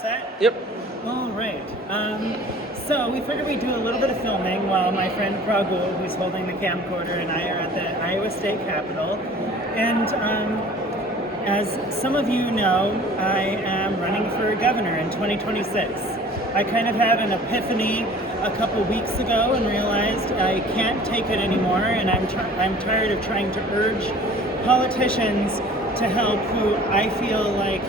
set? Yep. All right. So we figured we'd do a little bit of filming while my friend Pragul, who's holding the camcorder, and I are at the Iowa State Capitol. And as some of you know, I am running for governor in 2026. I kind of had an epiphany a couple weeks ago and realized I can't take it anymore, and I'm tired of trying to urge politicians to help who I feel like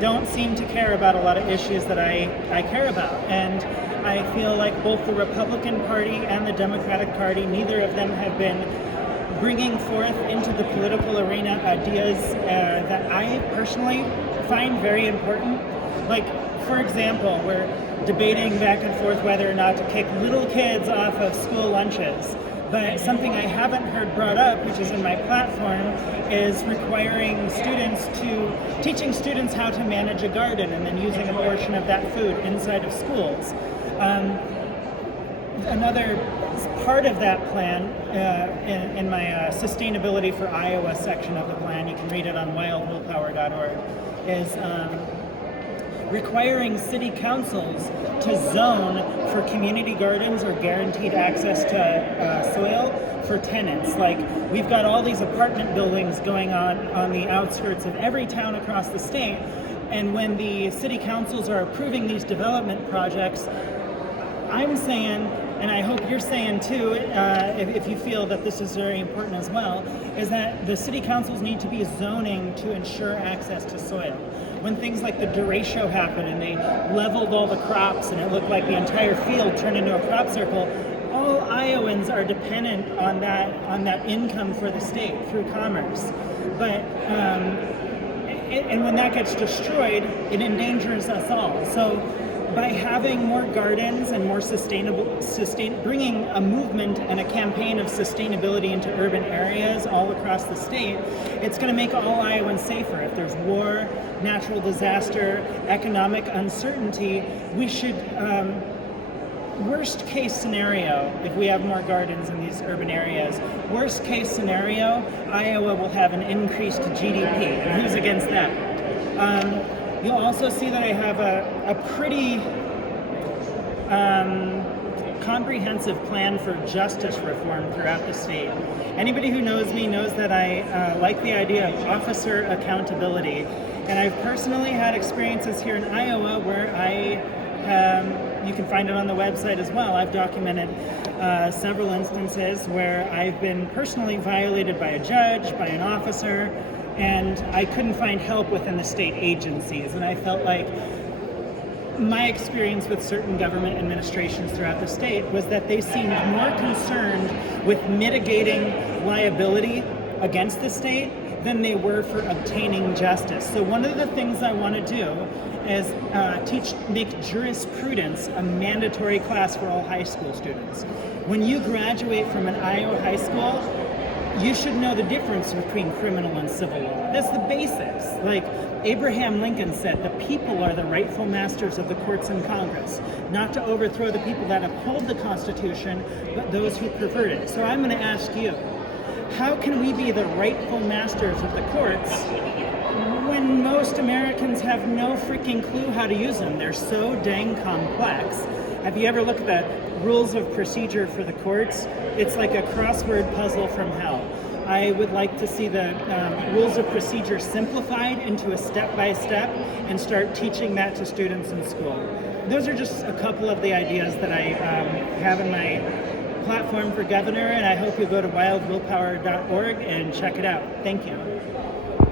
don't seem to care about a lot of issues that I care about. And I feel like both the Republican Party and the Democratic Party, neither of them have been bringing forth into the political arena ideas that I personally find very important. Like, for example, we're debating back and forth whether or not to kick little kids off of school lunches. But something I haven't heard brought up, which is in my platform, is requiring teaching students how to manage a garden and then using a portion of that food inside of schools. Another part of that plan, in my Sustainability for Iowa section of the plan, you can read it on wildwillpower.org, is requiring city councils to zone for community gardens or guaranteed access to soil for tenants. Like, we've got all these apartment buildings going on the outskirts of every town across the state, and when the city councils are approving these development projects, I'm saying, and I hope you're saying too, if you feel that this is very important as well, is that the city councils need to be zoning to ensure access to soil. When things like the derecho happened and they leveled all the crops and it looked like the entire field turned into a crop circle, all Iowans are dependent on that income for the state through commerce. But and when that gets destroyed, it endangers us all. So by having more gardens and more bringing a movement and a campaign of sustainability into urban areas all across the state, it's going to make all Iowans safer. If there's war, natural disaster, economic uncertainty, we should, worst case scenario, if we have more gardens in these urban areas, worst case scenario, Iowa will have an increased GDP. And who's against that? You'll also see that I have a pretty comprehensive plan for justice reform throughout the state. Anybody who knows me knows that I like the idea of officer accountability, and I've personally had experiences here in Iowa where you can find it on the website as well. I've documented several instances where I've been personally violated by a judge, by an officer, and I couldn't find help within the state agencies. And I felt like my experience with certain government administrations throughout the state was that they seemed more concerned with mitigating liability against the state than they were for obtaining justice. So one of the things I want to do is make jurisprudence a mandatory class for all high school students. When you graduate from an Iowa high school, you should know the difference between criminal and civil law. That's the basics. Like Abraham Lincoln said, the people are the rightful masters of the courts and Congress, not to overthrow the people that uphold the Constitution, but those who pervert it. So I'm going to ask you, how can we be the rightful masters of the courts when most Americans have no freaking clue how to use them? They're so dang complex. Have you ever looked at the rules of procedure for the courts? It's like a crossword puzzle from hell. I would like to see the rules of procedure simplified into a step-by-step and start teaching that to students in school. Those are just a couple of the ideas that I have in my platform for governor, and I hope you'll go to wildwillpower.org and check it out. Thank you.